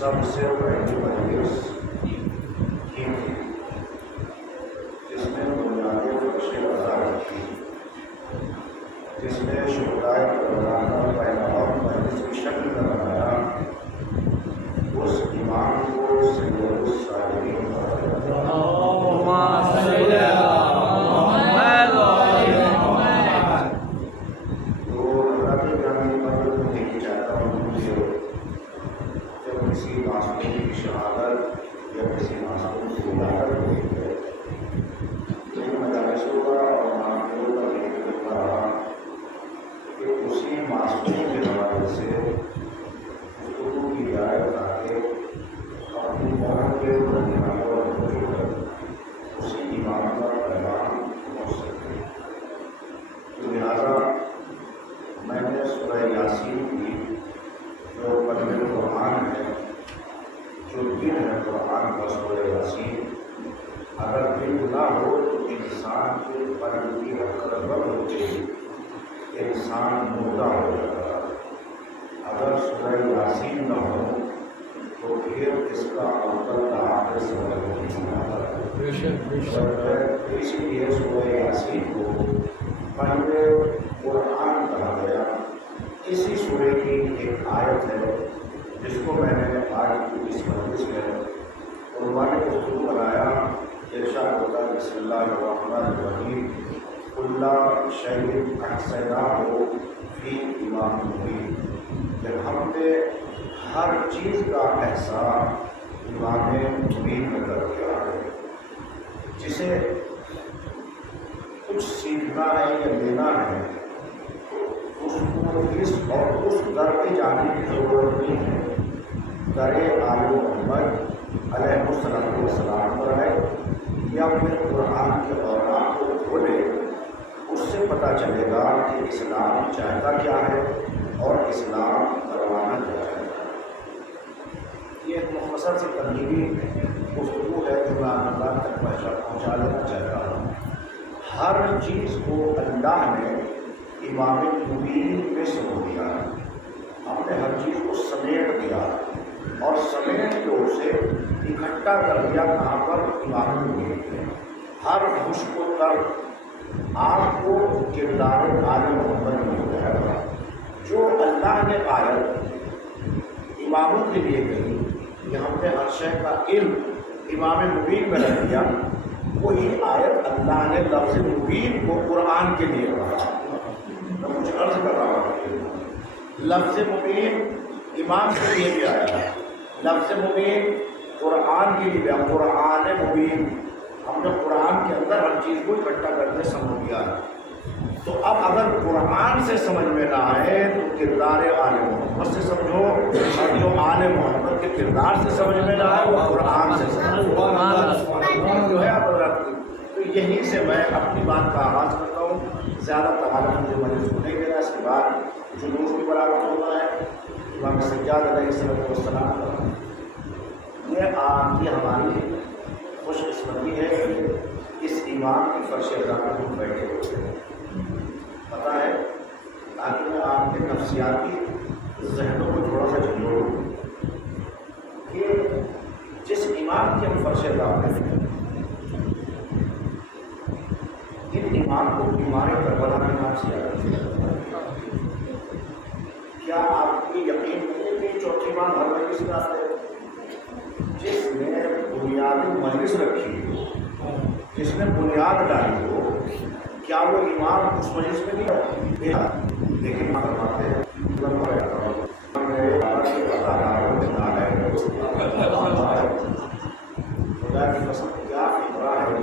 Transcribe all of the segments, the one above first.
سب سے پہلی مجلس کی تھی جس نے بنیادی فرشے وضاحت کی، جس نے شہدائے کربلا کا پیغام مجلس کی شکل میں بنایا، اس امام کو سید الصالحین کسی معصوم کی شہادت یا کسی معصوم کی ولادت ہوئی ہے تو مدارسوں کا اور معاملوں کا یہ طریقہ رہا کہ اسی معصوم کے حوالے سے گفتگو کی جائے تاکہ اپنی قوم کے بنیادوں اور رجوع کر اسی امام کا پیغام پہنچ سکے۔ تو لہٰذا میں نے سورہ یاسین کی جو کلمہ قرآن ہے، جو دن ہے قرآن کا سورہ یاسین، اگر دن نہ ہو تو انسان کے قلب کی حرکت بند ہوتی، انسان مردہ ہو جاتا۔ اگر سورہ یاسین نہ ہو تو پھر اس کا اول کا آخر سمجھ نہیں آتا۔ اس لیے سورہ یاسین کو پہلے قرآن کہا گیا۔ اسی سورے کی ایک آیت ہے جس کو میں نے آج کی اس مجلس میں عنوان گفتگو بنایا، ارشاد ہوتا ہے بسم اللہ الرحمن الرحیم کل شیء احصیناہ فی امام مبین، کہ ہم نے ہر چیز کا احصاء امام مبین میں کر دیا ہے۔ جسے کچھ سیکھنا ہے یا لینا ہے اس کو اس اور اس در پہ جانے کی ضرورت نہیں ہے، در آل محمد علیہ السلام پر آئے یا پھر قرآن کے اوراق کو کھولے، اس سے پتہ چلے گا کہ اسلام چاہتا کیا ہے اور اسلام کروانا کیا چاہتا ہے۔ یہ ایک مختصر سی ترغیبی گفتگو ہے جو میں اللہ تک پہنچا لینا چاہتا ہوں۔ ہر چیز کو اللہ نے امام مبین میں سمو دیا ہے، ہم نے ہر چیز کو سمیٹ دیا اور سمیٹ کے اسے اکٹھا کر دیا کہاں پر؟ امام مبین میں۔ ہر خشک و تر آپ کو کردار آل محمد میں ہو جائے گا۔ جو اللہ نے آیت اماموں کے لیے کہی کہ ہم نے ہر شے کا علم امام مبین میں رکھ دیا، وہی آیت اللہ نے لفظ مبین کو قرآن کے لیے کہا۔ میں کچھ عرض کر رہا ہوں، لفظ مبین امام کے لیے بھی آیا ہے، لفظ مبین قرآن کے لیے بھی آیا۔ قرآن مبین، ہم نے قرآن کے اندر ہر چیز کو اکٹھا کر کے سمجھ لیا ہے۔ تو اب اگر قرآن سے سمجھ میں نہ آئے تو کردار آل محمد سے سمجھو، اور جو آل محمد کے کردار سے سمجھ میں نہ آئے وہ قرآن سے سمجھو۔ جو ہے تو یہیں سے میں اپنی بات کا آغاز کرتا ہوں۔ زیادہ طوالت مجھے مجلس کو نہیں دینا، اس کے بعد جلوس کی برابر ہونا ہے امام سجاد علیہ السلام کا۔ یہ ہماری خوش قسمتی ہے کہ اس امام کی فرش اعظم میں ہم بیٹھے ہوتے ہیں۔ پتہ ہے تاکہ میں آپ کے نفسیاتی ذہنوں کو تھوڑا سا جھنجھوڑوں کہ جس امام کی ہم فرش دعوت ہیں، ان امام کو بیمار کربلا کے نام سے یاد رکھتے ہیں۔ کیا آپ کی یقین نہیں کہ چوتھی امام ہر مجلس میں آتے ہیں؟ جس نے بنیادی مجلس رکھی ہو، جس نے بنیاد ڈالی ہو، کیا وہ امام اس مجلس میں نہیں آتے؟ لیکن مگر باتیں خدا کی قسم کیا فکرہ ہے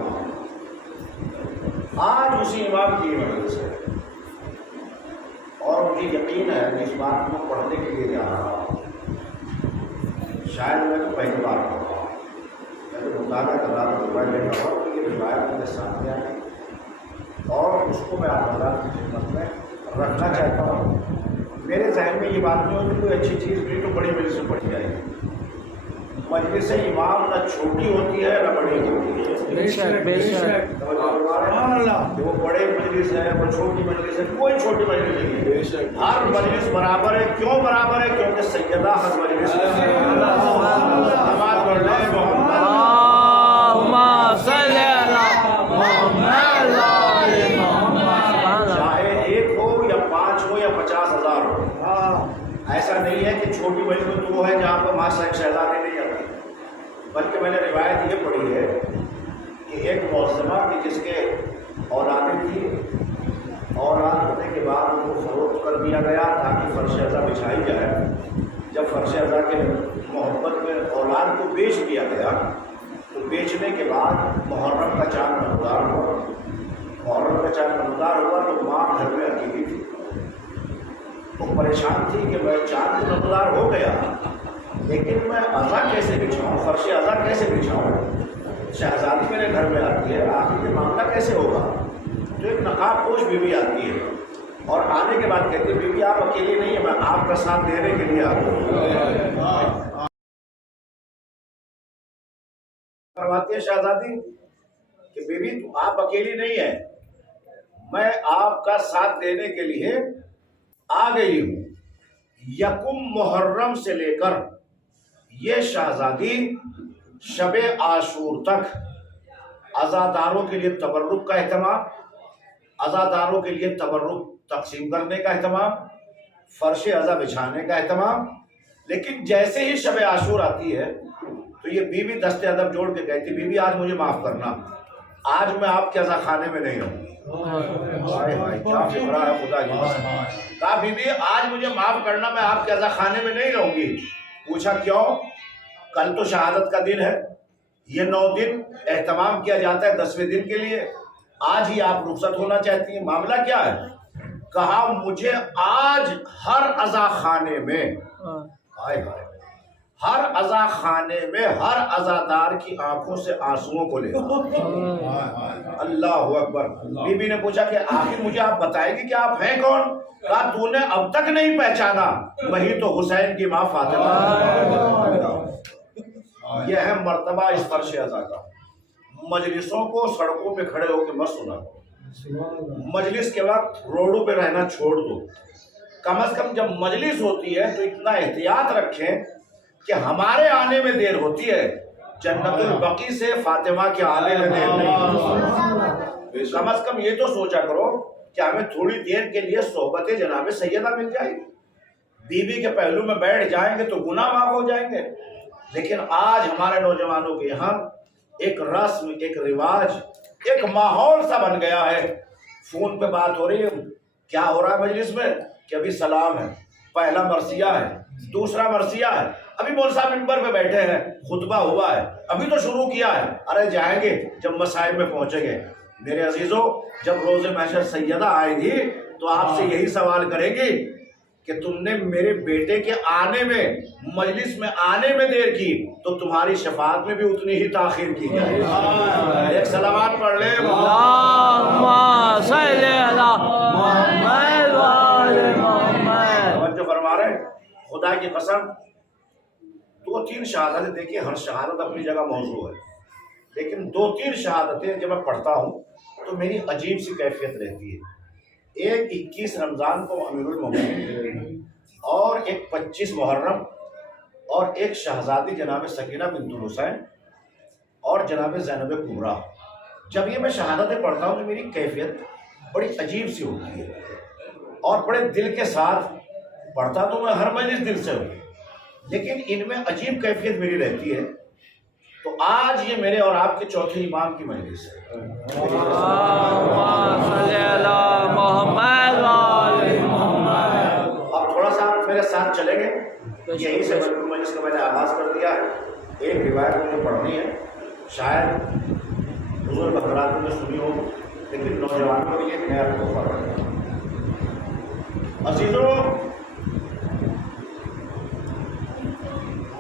آج اسی امام کی مجلس ہے، اور مجھے یقین ہے کہ اس بات کو پڑھنے کے لیے جا رہا ہوں، شاید میں تو پہلی بار پڑھ رہا ہوں، میں تو مطالعہ کر رہا تھا، لے رہا ہوں کہ یہ روایت میرے سامنے آئی اور اس کو میں آپ حضرات کی خدمت میں رکھنا چاہتا ہوں۔ میرے ذہن میں یہ بات نہیں ہوتی کوئی اچھی چیز بھی تو بڑی مجلس میں پڑھی جائے گی۔ مجلس امام نہ چھوٹی ہوتی ہے نہ بڑی ہوتی ہے، بے شک بے شک، وہ بڑے مجلس ہے وہ چھوٹی مجلس ہے، کوئی چھوٹی مجلس نہیں ہے، ہر مجلس برابر ہے۔ کیوں برابر ہے؟ کیونکہ سیدہ ہر مجلس ہے۔ نماز پڑھ لیں چاہے ایک ہو یا 5 ہو یا 50,000 ہو، ایسا نہیں ہے کہ چھوٹی مجلس میں تو وہ ہے جہاں پر ماں صاحب شہزادی نہیں آتی، بلکہ میں نے روایت یہ پڑھی ہے کہ ایک معظمہ کی جس کے اولادیں تھی، اولاد ہونے کے بعد ان کو فروخت کر دیا گیا تاکہ فرش ازا بچھائی جائے۔ جب فرش ازا کے محبت میں اولاد کو بیچ دیا گیا تو بیچنے کے بعد محرم کا چاند نمودار ہوا، محرم کا چاند نمودار ہوا تو ماں گھر میں اکیلی تھی، تو پریشان تھی کہ میں چاند نمودار ہو گیا لیکن میں ازا کیسے بچھاؤں، فرش ازا کیسے بچھاؤں، شہزادی میرے گھر میں آتی ہے، آخر یہ معاملہ کیسے ہوگا؟ تو ایک نقاب پوش بیوی آتی ہے اور آنے کے بعد کہتی ہے بیوی آپ اکیلی نہیں ہیں، میں آپ کا ساتھ دینے کے لیے آتا ہوں۔ فرماتی ہے شہزادی کہ بیوی آپ اکیلی نہیں ہیں، میں آپ کا ساتھ دینے کے لیے آ گئی ہوں۔ یکم محرم سے لے کر یہ شہزادی شب عاشور تک عزاداروں کے لیے تبرک کا اہتمام، عزاداروں کے لیے تبرک تقسیم کرنے کا اہتمام، فرش عزا بچھانے کا اہتمام، لیکن جیسے ہی شب عاشور آتی ہے تو یہ بیوی دست ادب جوڑ کے کہتی بیوی آج مجھے معاف کرنا، آج میں آپ کے عزا خانے میں نہیں رہوں گی۔ کیا فکرہ ہے خدا کی قسم۔ کہا بیوی آج مجھے معاف کرنا، میں آپ کے عزا خانے میں نہیں رہوں گی۔ پوچھا کیوں؟ کل تو شہادت کا دن ہے، یہ 9 دن اہتمام کیا جاتا ہے 10ویں دن کے لیے، آج ہی آپ رخصت ہونا چاہتی ہیں، معاملہ کیا ہے؟ کہا مجھے آج ہر عزا خانے میں، ہر عزا خانے میں ہر عزادار کی آنکھوں سے آنسوؤں کو لے اللہ اکبر۔ بی بی نے پوچھا کہ آخر مجھے آپ بتائیں گی کہ آپ ہیں کون؟ کہا تو نے اب تک نہیں پہچانا، وہی تو حسین کی ماں فاطمہ۔ یہ ہے مرتبہ اس فرش عزا کا۔ مجلسوں کو سڑکوں پہ کھڑے ہو کے مت سنا، مجلس کے وقت روڈوں پہ رہنا چھوڑ دو، کم از کم جب مجلس ہوتی ہے تو اتنا احتیاط رکھیں کہ ہمارے آنے میں دیر ہوتی ہے، جنت البقیع سے فاطمہ کے آنے میں دیر نہیں۔ کم از کم یہ تو سوچا کرو کہ ہمیں تھوڑی دیر کے لیے صحبت جناب سیدہ مل جائے گی، بیوی کے پہلو میں بیٹھ جائیں گے تو گناہ معاف ہو جائیں گے۔ لیکن آج ہمارے نوجوانوں کے یہاں ایک رسم، ایک رواج، ایک ماحول سا بن گیا ہے، فون پہ بات ہو رہی ہے، کیا ہو رہا ہے مجلس میں کہ ابھی سلام ہے، پہلا مرثیہ ہے، دوسرا مرثیہ ہے، ابھی مول صاحب منبر پہ بیٹھے ہیں، خطبہ ہوا ہے، ابھی تو شروع کیا ہے، ارے جائیں گے جب مصائب میں پہنچیں گے۔ میرے عزیزوں، جب روز محشر سیدہ آئے گی تو آپ سے یہی سوال کریں گی کہ تم نے میرے بیٹے کے آنے میں، مجلس میں آنے میں دیر کی تو تمہاری شفاعت میں بھی اتنی ہی تاخیر کی جائے۔ ایک سلامات پڑھ لیں، اللہم صل علی محمد و آل محمد۔ توجہ فرما رہے ہیں؟ خدا کی قسم 2-3 شہادتیں دیکھیں، ہر شہادت اپنی جگہ موضوع ہے، لیکن 2-3 شہادتیں جب میں پڑھتا ہوں تو میری عجیب سی کیفیت رہتی ہے۔ ایک 21 رمضان کو امیر المومنین اور ایک 25 محرم اور ایک شہزادی جناب سکینہ بنت الحسین اور جناب زینب کبریٰ. جب یہ میں شہادتیں پڑھتا ہوں تو میری کیفیت بڑی عجیب سی ہوتی ہے اور بڑے دل کے ساتھ پڑھتا تو میں ہر مجلس دل سے ہوں، لیکن ان میں عجیب کیفیت میری رہتی ہے. تو آج یہ میرے اور آپ کے چوتھے امام کی مجلس ہے. اب تھوڑا سا میرے ساتھ چلیں گے. یہیں سے مجلس کا میں نے آغاز کر دیا ہے. ایک روایت مجھے پڑھنی ہے، شاید حضور بخرات میں سنی ہو، لیکن نوجوانوں کے لیے ایک نیا تحفہ ہے. عزیزوں،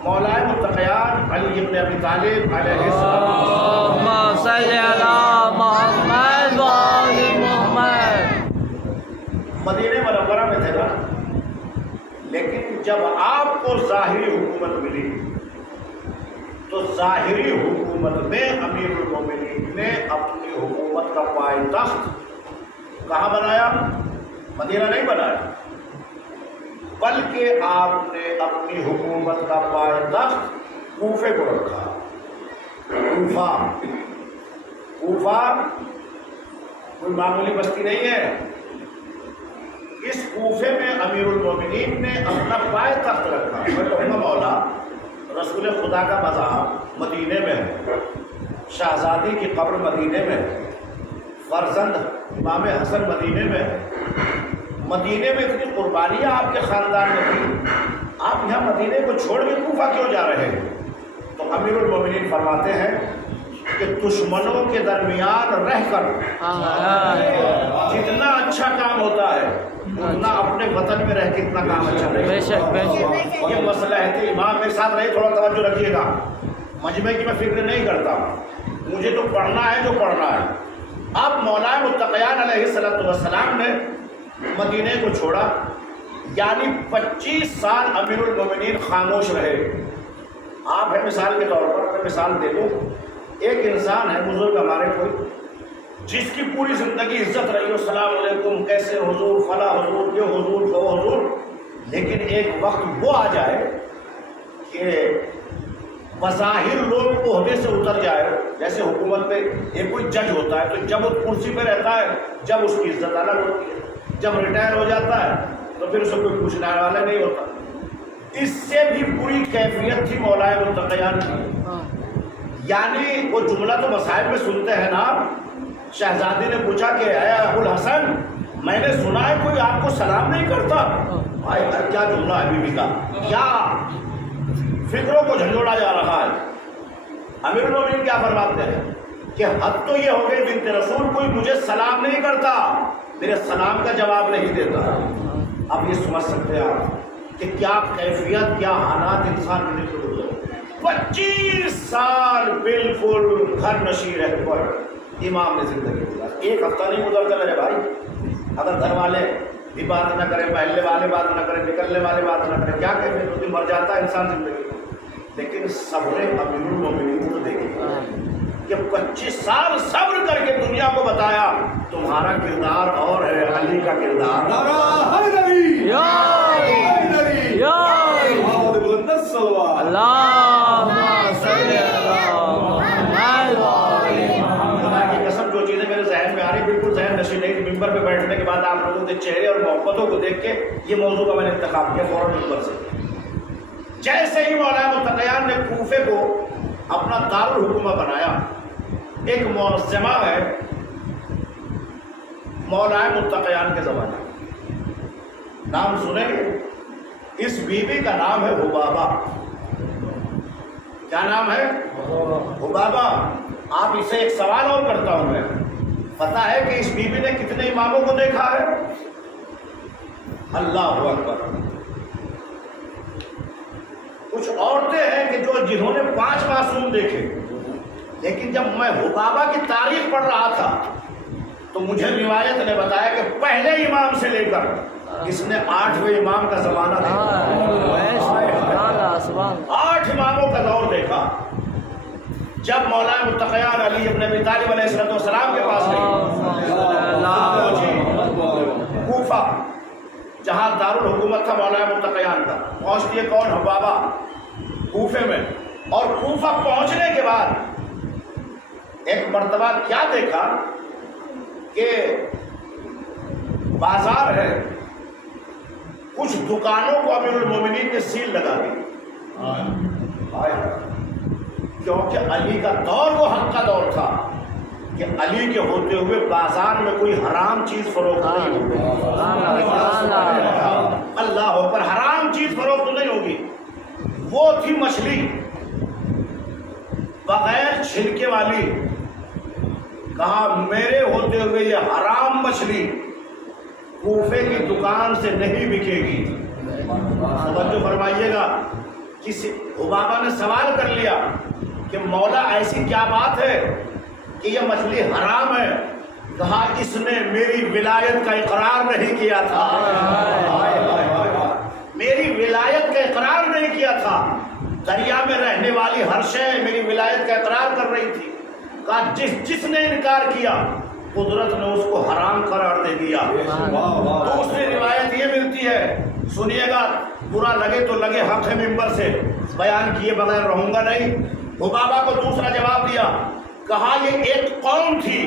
مولا متقیان علی ابن ابی طالب علیہ السلام مدینہ منورہ میں تھے نا، لیکن جب آپ کو ظاہری حکومت ملی تو ظاہری حکومت میں امیر المومنین نے اپنی حکومت کا پائیدخت کہاں بنایا؟ مدینہ نہیں بنایا، بلکہ آپ نے اپنی حکومت کا پائیدخت کوفے کو رکھا. کوفہ کوئی معمولی بستی نہیں ہے. اس کوفے میں امیر المومنین نے اپنا پائیدخت رکھا. میں کہوں گا مولا، رسول خدا کا مزار مدینے میں ہے، شہزادی کی قبر مدینے میں ہے، فرزند امام حسن مدینے میں ہے. مدینے میں اتنی قربانیاں آپ کے خاندان میں تھی، آپ یہاں مدینے کو چھوڑ کے کوفہ کیوں جا رہے ہیں؟ تو امیر المومنین فرماتے ہیں کہ دشمنوں کے درمیان رہ کر جتنا اچھا کام ہوتا ہے اتنا اپنے وطن میں رہ کے اتنا کام اچھا نہیں. یہ مسئلہ ہے کہ امام میرے ساتھ رہے، تھوڑا توجہ رکھیے گا. مجمع کی میں فکر نہیں کرتا، مجھے تو پڑھنا ہے جو پڑھنا ہے. اب مولا متقیان علیہ السلام نے مدینے کو چھوڑا، یعنی 25 سال امیر المومنین خاموش رہے. آپ ہے مثال کے طور پر، میں مثال دے دوں. ایک انسان ہے بزرگ ہمارے کوئی، جس کی پوری زندگی عزت رہی ہو، السلام علیکم، کیسے حضور، فلاں حضور، یہ حضور، وہ حضور، لیکن ایک وقت وہ آ جائے کہ بظاہر لوگ عہدے سے اتر جائے. جیسے حکومت پہ ایک کوئی جج ہوتا ہے، تو جب وہ کرسی پہ رہتا ہے جب اس کی عزت الگ ہوتی ہے، جب ریٹائر ہو جاتا ہے تو پھر اسے کوئی پوچھنے والا نہیں ہوتا. اس سے بھی بری کیفیت تھی مولا متقیان کی. یعنی وہ جملہ تو مصائب میں سنتے ہیں نا. شہزادی نے پوچھا کہ اے ابو الحسن، میں نے سنا ہے کوئی آپ کو سلام نہیں کرتا. کیا جملہ ہے بیوی کا، کیا فکروں کو جھنجھوڑا جا رہا ہے. امیر المومنین کیا فرماتے ہیں کہ حد تو یہ ہو گئی بنت رسول، کوئی مجھے سلام نہیں کرتا، میرے سلام کا جواب نہیں دیتا. اب یہ سمجھ سکتے ہیں آپ کہ کیا کیفیت، کیا حالات انسان کے دل کو گزرے. 25 سال بالکل گھر نشین رہ کر امام نے زندگی گزاری. ایک ہفتہ نہیں گزرتا میرے بھائی. اگر گھر والے بھی بات نہ کریں، محلے والے بات نہ کریں، نکلنے والے بات نہ کریں، کیا کیفیت ہوتی؟ مر جاتا ہے انسان زندگی. لیکن صبر امیر المومنین کو دیکھیں کہ 25 سال صبر کر کے دنیا کو بتایا تمہارا کردار اور ہے، علی کا کردار. قسم جو چیزیں میرے ذہن میں آ رہی بالکل ذہن نشین نہیں تھی. ممبر پہ بیٹھنے کے بعد آپ لوگوں کے چہرے اور محبتوں کو دیکھ کے یہ موضوع کا میں نے انتخاب کیا فوراً ممبر سے. جیسے ہی مولا متقیان نے کوفے کو اپنا دارالحکومہ بنایا، ایک معظمہ ہے مولا متقیان کے زمانے، نام سنیں گے. اس بیوی کا نام ہے حبابہ. کیا نام ہے؟ حبابہ. آپ اسے ایک سوال اور کرتا ہوں میں، پتا ہے کہ اس بیوی نے کتنے اماموں کو دیکھا ہے؟ اللہ اکبر. کچھ عورتیں ہیں کہ جنہوں نے 5 معصوم دیکھے، لیکن جب میں حبابہ کی تاریخ پڑھ رہا تھا تو مجھے روایت نے بتایا کہ پہلے امام سے لے کر اس نے 8ویں امام کا زمانہ دیکھا، 8 اماموں کا دور دیکھا. جب مولا متقیان علی ابن ابی طالب علیہ السلام کے پاس گئی، کوفہ جہاں دارالحکومت تھا مولانا متقیان کا، پہنچتی ہے کون؟ حبابہ کوفے میں۔ اور کوفہ پہنچنے کے بعد ایک مرتبہ کیا دیکھا کہ بازار ہے، کچھ دکانوں کو امیر المومنین نے سیل لگا دی، کیونکہ علی کا دور وہ حق کا دور تھا کہ علی کے ہوتے ہوئے بازار میں کوئی حرام چیز فروخت نہیں ہوگی، اللہ ہو پر حرام چیز فروخت نہیں ہوگی۔ وہ تھی مچھلی بغیر چھلکے والی، کہا میرے ہوتے ہوئے یہ حرام مچھلی کوفے کی دکان سے نہیں بکے گی۔ توجہ فرمائیے گا، کسی حبابہ نے سوال کر لیا کہ مولا ایسی کیا بات ہے کہ یہ مچھلی حرام ہے؟ کہا اس نے میری ولایت کا اقرار نہیں کیا تھا، میری ولایت کا اقرار نہیں کیا تھا، دریا میں رہنے والی ہر شے میری ولایت کا اقرار کر رہی تھی۔ کہا جس نے انکار کیا قدرت نے اس کو حرام قرار دے دیا۔ دوسری روایت یہ ملتی ہے، سنیے گا، برا لگے تو لگے، حق ہے ممبر سے بیان کیے بغیر رہوں گا نہیں۔ حبابہ کو دوسرا جواب دیا، کہا یہ ایک قوم تھی،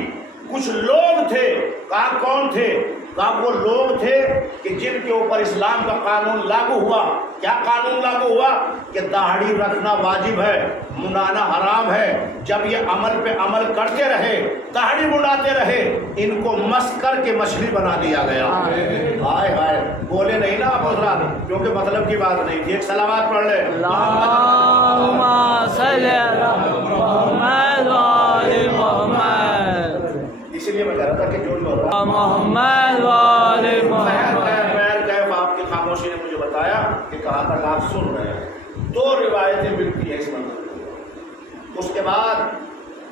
کچھ لوگ تھے۔ کہا کون تھے؟ کہا وہ لوگ تھے کہ جن کے اوپر اسلام کا قانون لاگو ہوا۔ کیا قانون لاگو ہوا؟ کہ داڑھی رکھنا واجب ہے، منڈانا حرام ہے۔ جب یہ عمل پہ عمل کرتے رہے، داڑھی منڈاتے رہے، ان کو مس کر کے مچھلی بنا دیا گیا۔ ہائے ہائے، بولے نہیں نا آپ حضرات، کیونکہ مطلب کی بات نہیں تھی۔ ایک سلامات پڑھ لے، اللہم صلی علی محمد و آل محمد۔ اسی لیے میں کہہ رہا تھا کہ جو محمد و آل محمد۔ آپ کی خاموشی نے مجھے بتایا کہ کہاں تک آپ سن رہے ہیں۔ دو روایتیں ملتی ہیں اس منظر میں۔ اس کے بعد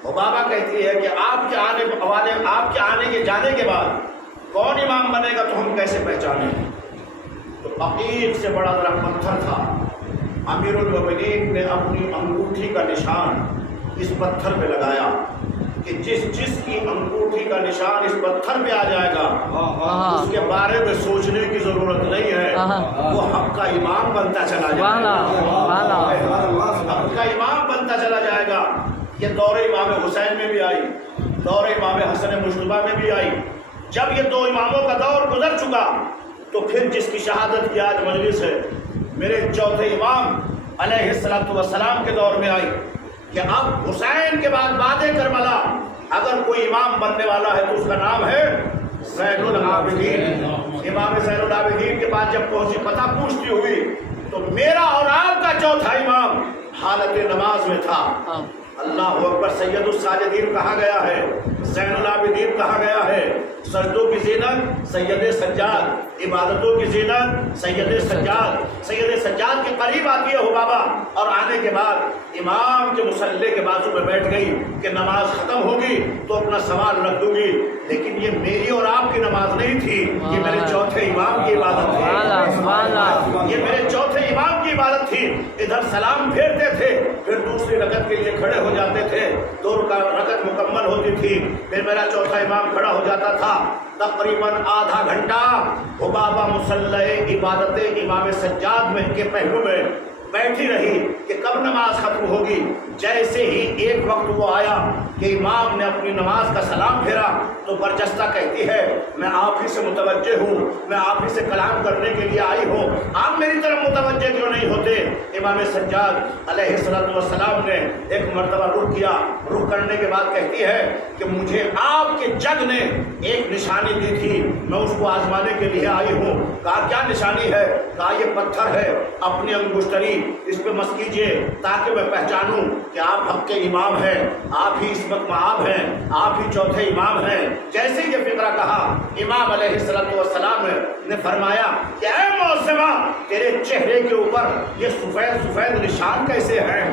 حبابہ کہتی ہے کہ آپ کے آنے کے جانے کے بعد کون امام بنے گا تو ہم کیسے پہچانیں؟ تو عقیق سے بڑا ذرا پتھر تھا، امیر المومنین نے اپنی انگوٹھی کا نشان اس پتھر پہ لگایا کہ جس کی انگوٹھی کا نشان اس پتھر پہ آ جائے گا اس کے بارے میں سوچنے کی ضرورت نہیں ہے، وہ حق کا امام بنتا چلا جائے گا، حق کا امام بنتا چلا جائے گا۔ یہ دور امام حسین میں بھی آئی، دور امام حسن مجتبیٰ میں بھی آئی۔ جب یہ دو اماموں کا دور گزر چکا تو پھر جس کی شہادت کی آج مجلس ہے، میرے چوتھے امام علیہ السلام کے دور میں آئی کہ اب حسین کے بعد بعد کربلا اگر کوئی امام بننے والا ہے تو اس کا نام ہے زین العابدین۔ امام زین العابدین کے بعد جب پہنچی، پتہ پوچھتی ہوئی تو میرا اور آپ کا چوتھا امام حالت نماز میں تھا۔ اللہ اکبر، سید الساجدین کہا گیا ہے، زین العابدین کہا گیا ہے، سجدوں کی زینت سید سجاد، عبادتوں کی زینت سید سجاد۔ سید سجاد کے قریب آتی ہے حبابہ اور آنے کے بعد امام کے مصلی کے بازو میں بیٹھ گئی کہ نماز ختم ہوگی تو اپنا سوال رکھ دوں گی، لیکن یہ میری اور آپ کی نماز نہیں تھی، یہ میرے چوتھے امام کی عبادت تھی، یہ میرے چوتھے امام کی عبادت تھی۔ ادھر سلام پھیرتے تھے، پھر دوسری رکعت کے لیے کھڑے ہو جاتے تھے، دو رکعت مکمل ہوتی تھی، پھر میرا چوتھا امام کھڑا ہو جاتا تھا۔ تقریباً آدھا گھنٹہ حبابہ مصلی عبادت امام سجاد میں کے پہلو میں بیٹھی رہی کہ کب نماز ختم ہوگی۔ جیسے ہی ایک وقت وہ آیا کہ امام نے اپنی نماز کا سلام پھیرا تو برجستہ کہتی ہے میں آپ ہی سے متوجہ ہوں، میں آپ ہی سے کلام کرنے کے لیے آئی ہوں، آپ میری طرف متوجہ کیوں نہیں ہوتے؟ امام سجاد علیہ السلام نے ایک مرتبہ رک کیا، رک کرنے کے بعد کہتی ہے کہ مجھے آپ کے جگ نے ایک نشانی دی تھی، میں اس کو آزمانے کے لیے آئی ہوں۔ کہا کیا نشانی ہے؟ کہا یہ پتھر ہے، اپنی انگشتری اس پہ مس کیجیے تاکہ میں پہچانوں کہ آپ حق کے امام ہیں، آپ ہی عصمت مآب ہیں، آپ ہی چوتھے امام ہیں۔ جیسے یہ فقرہ کہا، امام علیہ السلام نے فرمایا کہ اے موسمہ، تیرے چہرے کے اوپر یہ سفید سفید نشان کیسے ہیں؟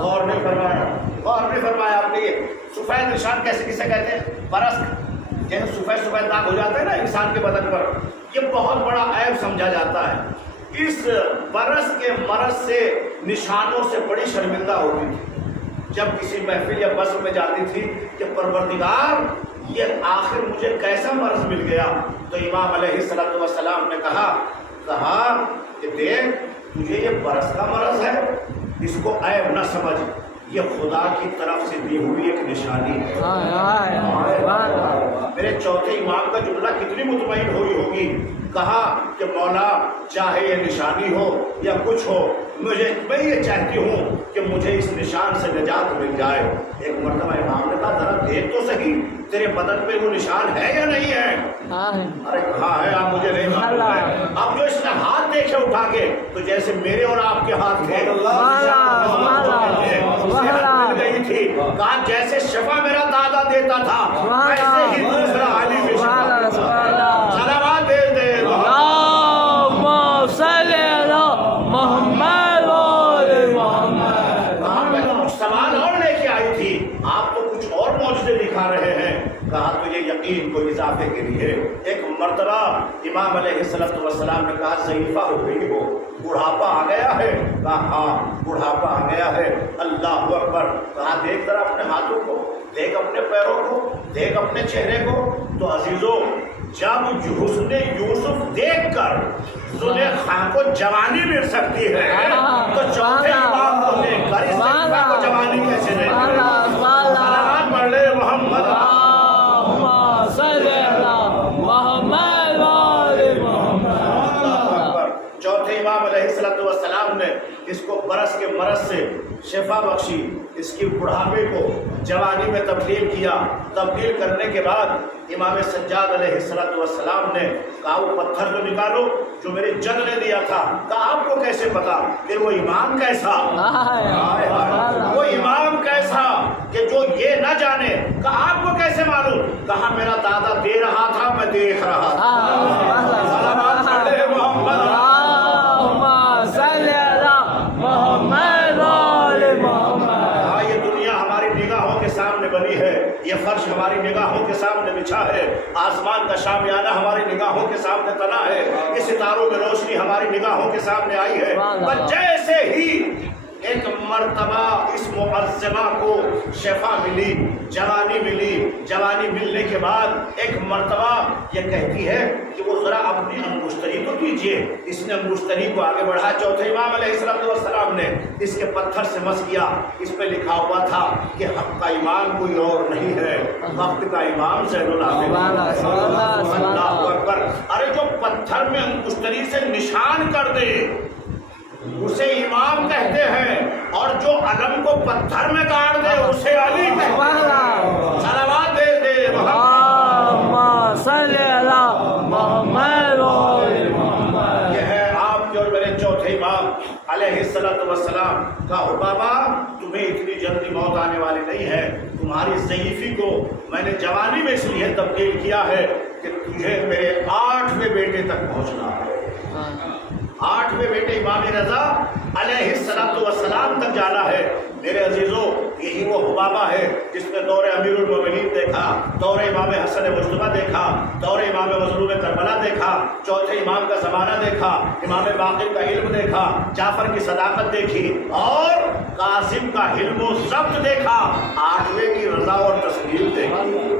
غور نہیں فرمایا آپ نے، یہ سفید نشان کیسے کسے کہتے ہیں؟ برسک، جیسے سفید سفید داغ ہو جاتے ہیں نا انسان کے بدن پر، یہ بہت بڑا عیب سمجھا جاتا ہے۔ اس برس کے مرض سے نشانوں سے بڑی شرمندہ ہوتی تھی، جب کسی محفل یا بزم میں جاتی تھی کہ پروردگار یہ آخر مجھے کیسا مرض مل گیا؟ تو امام علیہ السلام نے کہا کہ دیکھ تجھے یہ برس کا مرض ہے، اس کو عیب نہ سمجھ، یہ خدا کی طرف سے دی ہوئی ایک نشانی ہے۔ میرے چوتھے امام کا جملہ کتنی مطمئن ہوئی ہوگی، کہا کہ مولا چاہے یہ نشانی ہو یا کچھ ہو، میں یہ چاہتی ہوں کہ مجھے اس نشان سے نجات مل جائے۔ ایک مرتبہ امام نے کہا ذرا دیکھ تو صحیح تیرے بدن پہ وہ نشان ہے یا نہیں ہے؟ ارے کہاں ہے؟ آپ مجھے نہیں معلوم ہے۔ اب جو اس نے ہاتھ دیکھے اٹھا کے تو جیسے میرے اور آپ کے ہاتھ تھے، مل گئی تھی، کہا جیسے شفا میرا دادا دیتا تھا ویسے ہی دوسرا علی بھی شفا۔ صلوات دے دے سامان اور لے کے آئی تھی، آپ تو کچھ اور معجزے دکھا رہے ہیں۔ کہا تو یہ یقین کو اضافے کے لیے۔ ایک مرتبہ امام علیہ السلام نے کہا ضعیفہ ہو گئی ہو، بڑھاپا آ گیا ہے؟ کہا ہاں بڑھاپا آ گیا ہے۔ اللہ اکبر۔ کہا دیکھ ذرا اپنے ہاتھوں کو، دیکھ اپنے پیروں کو، دیکھ اپنے چہرے کو۔ تو عزیزوں جب حسن یوسف دیکھ کر زلیخا کو جوانی مل سکتی ہے تو چوتھے امام کو دیکھ کر اس زلیخا کو جوانی کیسے نہیں ملے؟ سلام پڑھ لے محمد۔ چوتھے امام علیہ السلام نے اس کو برس کے مرض سے شفا بخشی، اس کی بڑھاپے کو جوانی میں تبدیل کیا۔ تبدیل کرنے کے بعد امام سجاد علیہ السلام نے کہا وہ پتھر تو نکالو جو میرے جد نے دیا تھا۔ کہا آپ کو کیسے پتا؟ پھر وہ امام کیسا، وہ امام کیسا کہ جو یہ نہ جانے؟ کہا آپ کو کیسے معلوم؟ کہا میرا دادا دے رہا تھا، میں دیکھ رہا تھا۔ بنی ہے، یہ فرش ہماری نگاہوں کے سامنے بچھا ہے، آسمان کا شامیانہ ہماری نگاہوں کے سامنے تنا ہے، اس ستاروں میں روشنی ہماری نگاہوں کے سامنے آئی ہے۔ پر جیسے ہی ایک مرتبہ اس معظمہ کو شفا ملی، جوانی ملی، جوانی ملنے کے بعد ایک مرتبہ یہ کہتی ہے کہ وہ ذرا اپنی انگشتری تو دیجیے۔ اس نے انگشتری کو آگے بڑھا، چوتھے امام علیہ السلام نے اس کے پتھر سے مس کیا۔ اس پہ لکھا ہوا تھا کہ حق کا امام کوئی اور نہیں ہے، وقت کا امام زین العابدین۔ اللہ اکبر۔ ارے جو پتھر میں انگشتری سے نشان کر دے اسے امام کہتے ہیں، اور جو علم کو پتھر میں کاٹ دے اسے علی کہتے ہیں۔ صلوات دے دے یہ ہے آپ کے اور میرے چوتھے امام علیہ السلام کا حبابہ تمہیں اتنی جلدی موت آنے والی نہیں ہے، تمہاری ضعیفی کو میں نے جوانی میں اس لیے تبدیل کیا ہے کہ تجھے میرے 8ویں بیٹے تک پہنچنا ہے۔ 8ویں بیٹے امام رضا علیہ السلام تک جانا ہے۔ میرے عزیزوں یہی وہ حبابہ ہے جس نے دور امیر المومنین دیکھا، دور امام حسن مجتبیٰ دیکھا، دور امام مظلوم کربلا دیکھا، چوتھے امام کا زمانہ دیکھا، امام باقر کا علم دیکھا، جعفر کی صداقت دیکھی، اور قاسم کا حلم و ضبط دیکھا، 8ویں کی رضا اور تسلیم دیکھی۔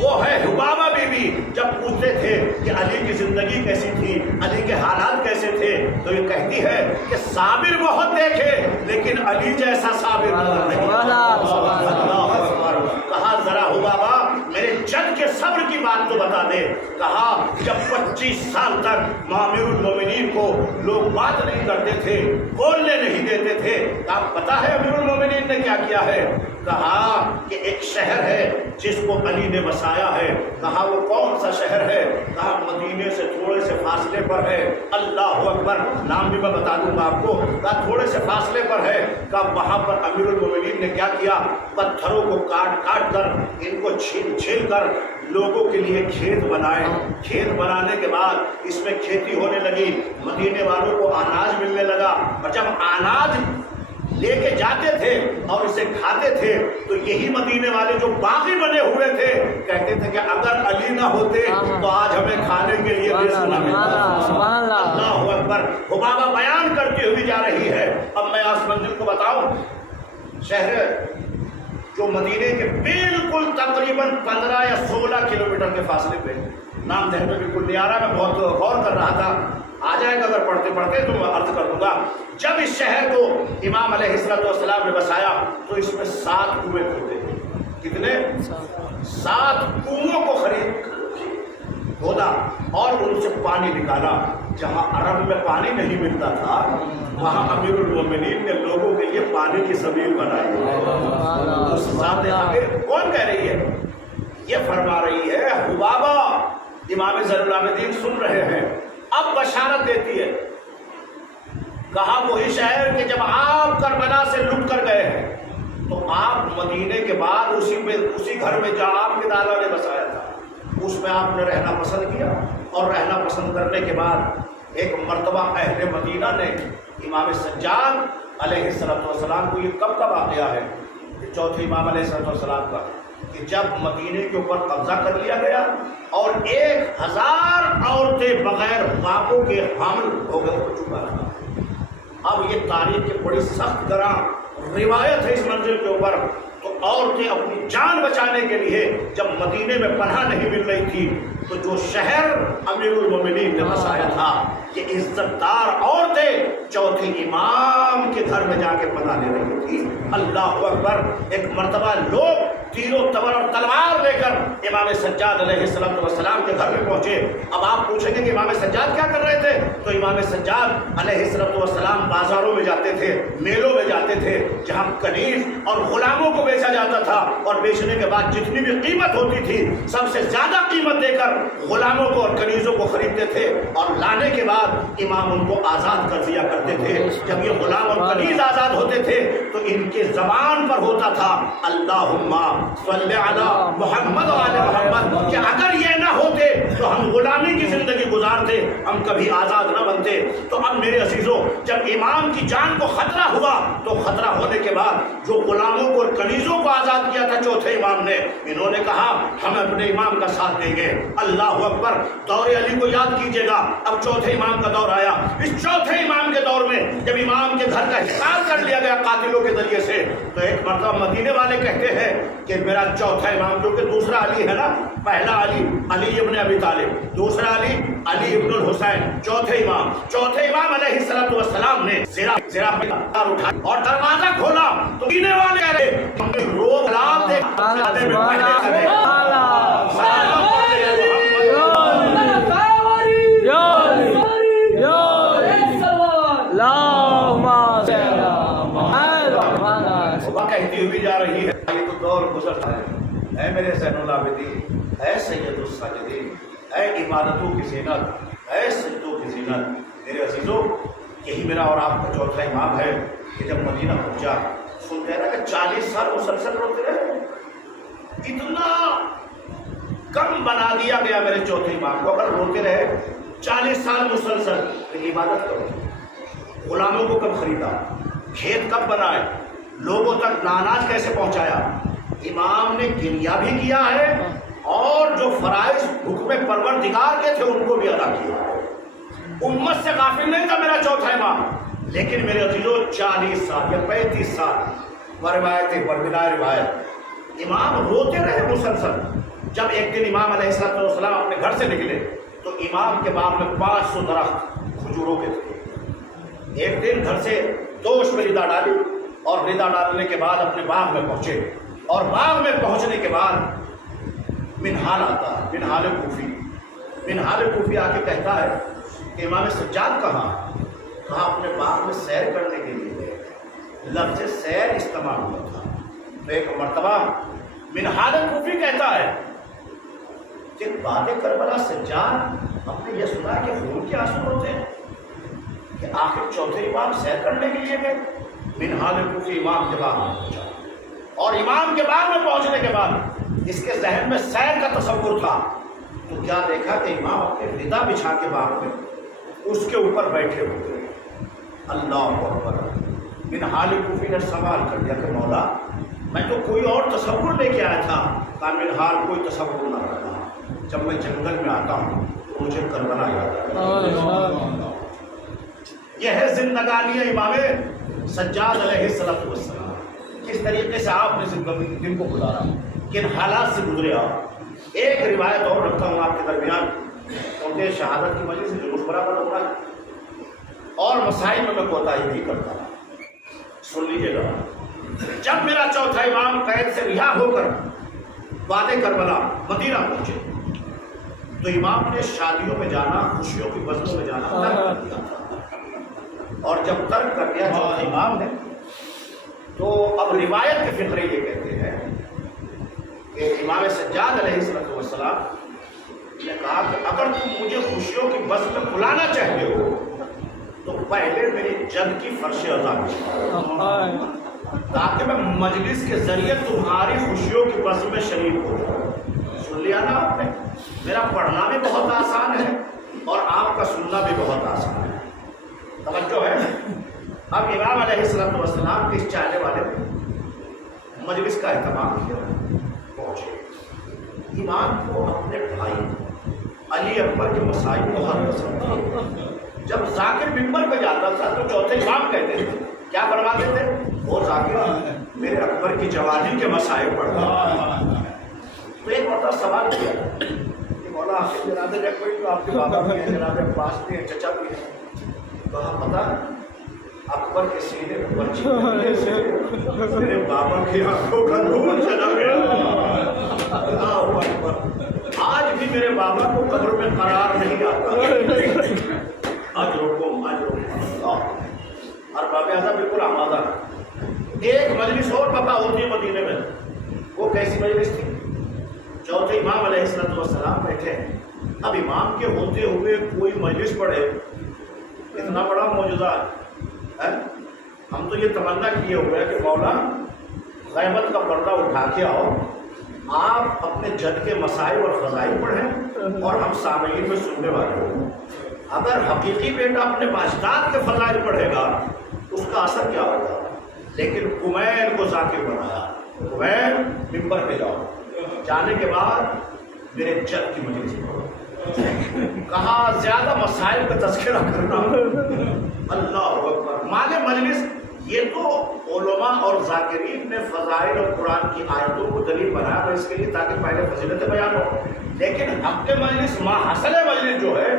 وہ ہے حبابہ بی بی۔ جب پوچھتے تھے کہ علی کی زندگی کیسی تھی، علی کے حالات کیسے تھے، تو یہ کہتی ہے کہ صابر بہت دیکھے لیکن علی جیسا صابر نہیں۔ کہا ذرا حبابہ میرے جد کے صبر کی بات تو بتا دے۔ کہا جب 25 سال تک امیر المومنین کو لوگ بات نہیں کرتے تھے، بولنے نہیں دیتے تھے، آپ پتا ہے امیر المومنین نے کیا کیا ہے؟ کہا کہ ایک شہر ہے جس کو علی نے بسایا ہے۔ کہا وہ کون سا شہر ہے؟ کہا مدینے سے تھوڑے سے فاصلے پر ہے۔ اللہ اکبر، نام بھی میں بتا دوں گا آپ کو۔ کہا تھوڑے سے فاصلے پر ہے۔ کہا وہاں پر امیر المومنین نے کیا کیا؟ پتھروں کو کاٹ کاٹ کر، ان کو چھیل چھیل کر لوگوں کے لیے کھیت بنائے۔ کھیت بنانے کے بعد اس میں کھیتی ہونے لگی، مدینے والوں کو اناج ملنے لگا، اور جب اناج لے کے جاتے تھے اور اسے کھاتے تھے تو یہی مدینے والے جو باغی بنے ہوئے تھے کہتے تھے کہ اگر علی نہ ہوتے تو آج ہمیں کھانے کے لیے رزق نہ ملتا۔ اللہ اکبر۔ حبابہ بیان کرتی ہوئی جا رہی ہے۔ اب میں اس منزل کو بتاؤں، شہر جو مدینے کے بالکل تقریباً 15 یا 16 کلومیٹر کے فاصلے پہ، نام ذہن میں بالکل نہیں آ رہا، میں بہت غور کر رہا تھا، آ جائے گا اگر پڑھتے پڑھتے تو میں عرض کر دوں گا۔ جب اس شہر کو امام علیہ السلام نے بسایا تو اس میں 7 کنویں کھودے تھے۔ کتنے؟ 7 کنووں کو خرید کھودا اور ان سے پانی نکالا۔ جہاں عرب میں پانی نہیں ملتا تھا وہاں امیر المومنین نے لوگوں کے لیے پانی کی سبیل بنائی۔ کون کہہ رہی ہے؟ یہ فرما رہی ہے حبابہ، امام زین العابدین سن رہے ہیں، اب بشارت دیتی ہے۔ کہا وہی شہر کہ جب آپ کربلا سے لٹ کر گئے ہیں تو آپ مدینے کے بعد اسی گھر میں جہاں آپ کے دادا نے بسایا تھا اس میں آپ نے رہنا پسند کیا، اور رہنا پسند کرنے کے بعد ایک مرتبہ اہل مدینہ نے امام سجاد علیہ السلام کو، یہ کب کا واقعہ ہے؟ چوتھے امام علیہ السلام کا، کہ جب مدینے کے اوپر قبضہ کر لیا گیا اور 1000 عورتیں بغیر باپوں کے حامل ہو چکا تھا۔ اب یہ تاریخ کی بڑی سخت گراں روایت ہے اس منزل کے اوپر، تو عورتیں اپنی جان بچانے کے لیے جب مدینے میں پناہ نہیں مل رہی تھی تو جو شہر امیر المومنین نے بسایا تھا، یہ عزت دار عورتیں چوتھے امام کے گھر میں جا کے پناہ لے رہی تھی۔ اللہ اکبر! ایک مرتبہ لوگ تیر و تبر اور تلوار لے کر امام سجاد علیہ السلام کے گھر میں پہنچے۔ اب آپ پوچھیں گے کہ امام سجاد کیا کر رہے تھے؟ تو امام سجاد علیہ السلام بازاروں میں جاتے تھے، میلوں میں جاتے تھے، جہاں کنیز اور غلاموں کو بیچا جاتا تھا، اور بیچنے کے بعد جتنی بھی قیمت ہوتی تھی سب سے زیادہ قیمت دے کر غلاموں کو اور کنیزوں کو خریدتے تھے، اور لانے کے بعد امام ان کو آزاد کر دیا کرتے تھے۔ جب یہ غلام اور کنیز آزاد ہوتے تھے تو ان کے زبان پر ہوتا تھا اللہم صلی علی محمد و آل محمد، کہ اگر یہ نہ ہوتے تو ہم غلامی کی زندگی گزارتے، ہم کبھی آزاد نہ بنتے۔ تو اب میرے عزیزوں، جب امام کی جان کو خطرہ ہوا تو خطرہ ہونے کے بعد جو غلاموں کو اور کنیزوں کو آزاد کیا تھا چوتھے امام نے، انہوں نے کہا ہم اپنے امام کا ساتھ دیں گے۔ اللہ اکبر! دور علی کو یاد کیجئے گا، اب چوتھے امام کا دور آیا۔ اس چوتھے امام کے دور میں جب امام کے گھر کا حصار کر لیا گیا قاتلوں کے ذریعے سے، تو ایک مرتبہ مدینے والے کہتے ہیں کہ میرا چوتھا امام، جو کہ دوسرا علی ہے نا، پہلا علی ابن ابی طالب، دوسرا علی ابن الحسین، چوتھے امام علیہ السلام نے زرا اٹھا اور دروازہ کھولا تو مدینے والے کہہ رہے روب لاب دے کہتی ہوئی جا رہی ہے، یہ تو دور گزرتا ہے۔ اے میرے زین العابدین، اے سید الساجدین، اے عبادتوں کی زینت، اے سجدوں کی زینت، میرے عزیزوں، یہی میرا اور آپ کا چوتھا امام ہے کہ جب مدینہ پہنچا سنتے ہیں کہ 40 سال مسلسل روتے رہے۔ اتنا کم بنا دیا گیا میرے چوتھے امام کو، اگر روتے رہے 40 سال مسلسل تو عبادت کرو، غلاموں کو کب خریدا، کھیت کب بنائے، لوگوں تک ناناج کیسے پہنچایا، امام نے گریا بھی کیا ہے اور جو فرائض حکم پروردگار کے تھے ان کو بھی ادا کیا۔ امت سے غافل نہیں تھا میرا چوتھا امام، لیکن میرے عزیزوں 40 سال یا 35 سال روایت پر بنا روایت امام روتے رہے مسلسل۔ جب ایک دن امام علیہ السلام اپنے گھر سے نکلے تو امام کے باغ میں 500 درخت کھجوروں کے تھے۔ ایک دن گھر سے دوش میں ردا ڈالی اور ردا ڈالنے کے بعد اپنے باغ میں پہنچے، اور باغ میں پہنچنے کے بعد منہال آتا ہے، منہال کوفی آ کے کہتا ہے کہ امام سجاد کہاں؟ کہا اپنے باغ میں سیر کرنے کے لیے گئے۔ لفظ سیر استعمال ہوا تھا۔ تو ایک مرتبہ منہال کوفی کہتا ہے کہ بعد کربلا سجاد ہم نے یہ سنا کہ خون کے آنسو ہوتے ہیں کہ آخر چوتھے امام سیر کرنے کے لیے گئے۔ منہال کوفی امام کے باغ میں پہنچا، اور امام کے باغ میں پہنچنے کے بعد اس کے ذہن میں سیر کا تصور تھا، تو کیا دیکھا کہ امام اپنے ردا بچھا کے باغ میں اس کے اوپر بیٹھے ہوئے۔ اللہ اکبر! منہال کوفی نے سوال کر دیا کہ مولا میں تو کوئی اور تصور لے کے آیا تھا۔ کہا منہال کوئی تصور نہ رہا، جب میں جنگل میں آتا ہوں تو مجھے کربلا یاد آتا ہے۔ یہ ہے زندگانی امام سجاد علیہ السلام۔ کس طریقے سے آپ نے زندگی دن کو گزارا، کن حالات سے گزرے آپ۔ ایک روایت اور رکھتا ہوں آپ کے درمیان، کیونکہ شہادت کی وجہ سے جلوس برابر ہو رہا ہے اور مسائل میں کوتاہی نہیں کرتا۔ سن لیجیے گا، جب میرا چوتھا امام قید سے رہا ہو کر وادِ کربلا مدینہ پہنچے تو امام نے شادیوں میں جانا، خوشیوں کی بزموں میں جانا ترک کر دیا تھا، اور جب ترک کر دیا چوتھے امام نے تو اب روایت کے فقرے یہ کہتے ہیں کہ امام سجاد علیہ السلام نے کہا کہ اگر تم مجھے خوشیوں کی بزم میں بلانا چاہتے ہو تو پہلے میری جد کی فرش عزا تاکہ میں مجلس کے ذریعے تمہاری خوشیوں کی بزم میں شریک ہو جاؤں۔ سن لیا نا آپ نے، میرا پڑھنا بھی بہت آسان ہے اور آپ کا سننا بھی بہت آسان ہے، توجہ ہے۔ اب امام علیہ السلام کے اس چاہنے والے مجلس کا اہتمام کیا، پہنچے۔ امام کو اپنے بھائی علی اکبر کے مسائل بہت پسند تھے۔ جب ذاکر ممبر پہ جاتا تھا تو چوتھے امام کہتے تھے، کیا فرماتے تھے؟ وہ ذاکر میرے اکبر کی جوانی کے مسائل پڑھتا۔ تو ایک مرتبہ سوال کیا کہ مولا آپ کے جناب کوئی تو آپ کے بابا بھی ہیں، جناب عباس بھی ہیں، چچا بھی ہیں، تو ہم پتہ اکبر کے سینے میں پرچی میرے بابا کی آنکھوں کا نور چلا گیا۔ اللہ اکبر، آج بھی میرے بابا کو قبر میں قرار نہیں آتا۔ آج روکو اور باب اعظم بالکل آمادہ۔ ایک مجلس اور پتہ ہوتی ہے مدینے میں، وہ کیسی مجلس تھی؟ چوتھے امام علیہ السلام بیٹھے، اب امام کے ہوتے ہوئے کوئی مجلس پڑھے، اتنا بڑا معجزہ ہے۔ ہم تو یہ تمنا کیے ہوئے کہ مولا غیبت کا پردہ اٹھا کے آؤ، آپ اپنے جد کے مسائل اور فضائل پڑھیں اور ہم سامعین میں سننے والے ہوں۔ اگر حقیقی بیٹا اپنے باجداد کے فضائل پڑھے گا اس کا اثر کیا ہوگا؟ لیکن کمیل کو ذاکر بنایا، کمیل ممبر پہ جاؤ، جانے کے بعد میرے جد کی مجلس پڑھو، کہا زیادہ مسائل کا تذکرہ کرنا۔ اللہ اکبر، مال مجلس یہ تو علماء اور ذاکرین نے فضائل اور قرآن کی آیتوں کو دلیل بنایا ہے اس کے لیے تاکہ پہلے فضیلت بیان ہو، لیکن حق مجلس ماحصل مجلس جو ہے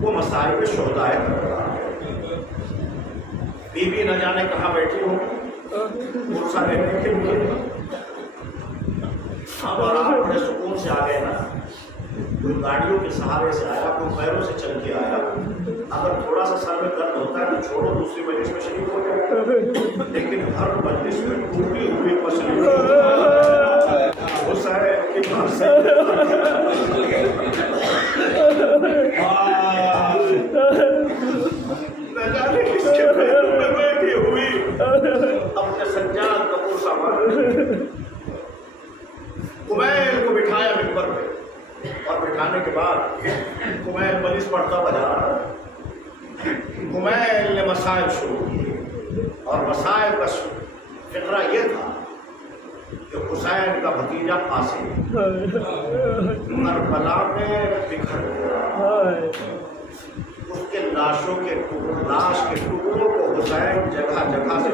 وہ مسائل پہ شہدائے کرتا ہے۔ بیوی نہ جانے کہاں بیٹھی ہو غصہ لینے کے لیے، اب اور آپ بڑے سکون سے آ گئے نا، کوئی گاڑیوں کے سہارے سے آیا، کوئی پیروں سے چل کے آیا، اگر تھوڑا سا سر میں درد ہوتا ہے تو چھوڑو دوسری مجلس میں شریک ہو جائے، لیکن ہر مجلس میں ٹوٹی ہوئی پسلی غصہ ہے کہ پاس نہ جانے کس کے پیروں میں بیٹھی ہوئی اپنے سجاد کپور سامان کمیل کو بٹھایا ممبر پہ، اور بٹھانے کے بعد کمیل مجلس پڑھتا ہوا جا رہا ہے۔ کمیل نے مسائل شروع کیے اور مسائل کا فقرہ یہ تھا کہ حسین کا بھتیجا قاسم کربلا میں بکھر گیا، اس کے لاشوں کے لاش کے ٹکڑوں کو حسین جگہ جگہ سے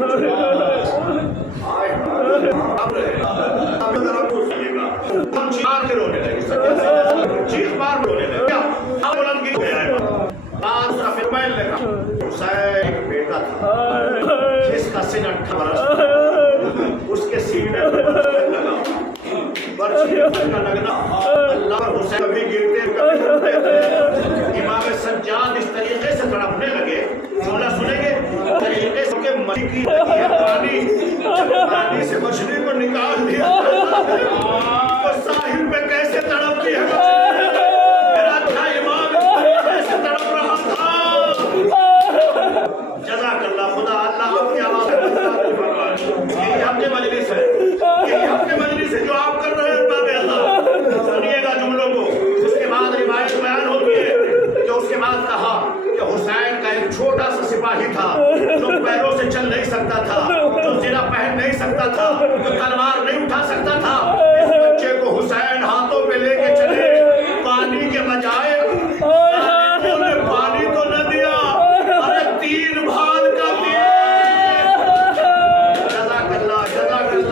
ہم چیخ کے رونے لگے، چیخ مار رونے لگے، اب بلند کی گیا ہے۔ بعد کمیل نے کہا حسین ایک بیٹا تھا جس کا سن 8 برس تھا، اس کے سینے پر لگا برچی کا لگنا، اللہ اور حسین کبھی گرتے کبھی اٹھتے تھے۔ امام سجاد اس طریقے سے تڑپنے لگے، جملہ سنیں گے، طریقے سے کہ مری کی پانی سے مچھلی کو نکال دیا تو ساحل پہ کیسے تڑپتی ہے میرا اچھا امام کیسے تڑپ رہا تھا۔ جزاک اللہ، خدا اللہ آپ کی آواز یہی آپ کے مجلس ہے، یہی آپ کے مجلس ہے جو آپ کر رہے ہیں۔ سنیے گا جملوں کو، اس کے بعد روایت بیان ہوتی ہے کہ اس کے بعد کہا کہ حسین کا ایک چھوٹا سا سپاہی تھا جو پیروں سے چل نہیں سکتا تھا، جو زرہ پہن نہیں سکتا تھا، جو تلوار نہیں اٹھا سکتا تھا، اس بچے کو حسین ہاتھوں پہ لے کے چلے، پانی کے بجائے نے پانی تو نہ دیا، ارے 3 بھال کا دیا۔ جزاک اللہ، جزاک اللہ۔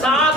7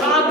7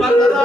15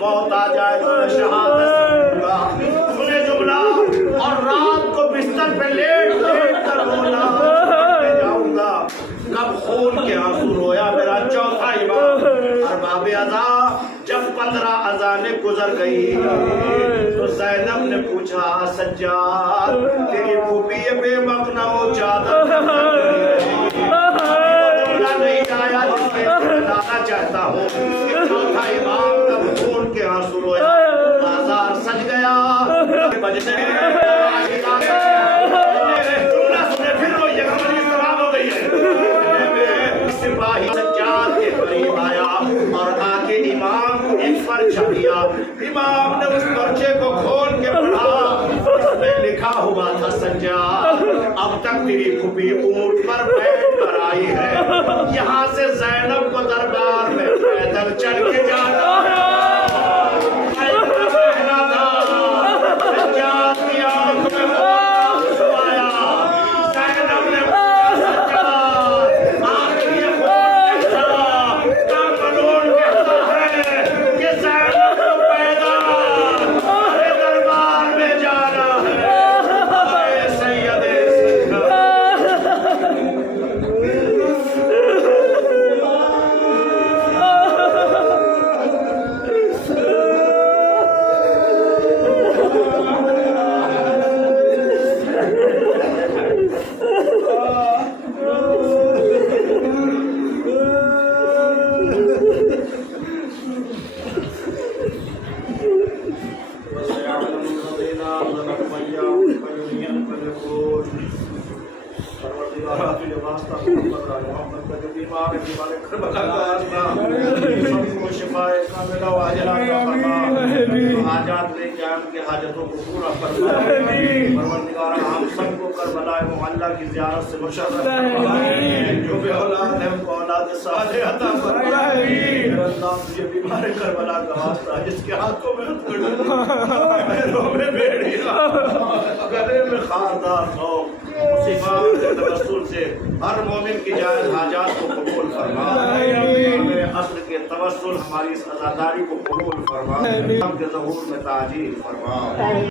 موت آ جائے تو میں شہادت سنوں گا. سنے جملہ اور رات کو بستر پہ لیٹ کر رونا جاؤں گا. کب خون کے آنسو رویا میرا چوتھا امام ارباب ازا. جب 15 اذانیں گزر گئی تو زینب نے پوچھا سجاد تیری پھوپھی بے مقنا ہو چادر نہیں آیا جس میں بتانا چاہتا ہوں کہ چوتھا امام کب خون کے آنسو رویا. بازار سج گیا بجنے سپاہی سجاد کے قریب آیا اور آ کے امام کو ایک پرچہ دیا. امام نے اس پرچے کو کھول کے پڑھا. اس میں لکھا ہوا تھا سجاد اب تک تیری پھوپھی اونٹ پر بیٹھ کر آئی ہے. یہاں سے زینب کو دربار میں پیدل چل کے جانا ہے. سجاد کی آنکھ میں آنسو آیا. زینب نے حاجات لے کے ان کے حاجتوں کو پورا فرما. پروردگار ہم سب کو کربلا معلیٰ کی زیارت سے مشرف فرما. جو بے اولاد ہے ان کو اولاد صالح عطا فرما. اللہ مجھے بیمار کربلا کا واسطہ جس کے ہاتھوں میں پیروں میں بیڑیاں گلے میں خاردار ہو صفات کے توسل سے ہر مومن کی جائز حاجات کو قبول فرما. اصل کے توسل ہماری اس عزاداری کو قبول فرما. ہم کے ظہور میں تعجیل فرما.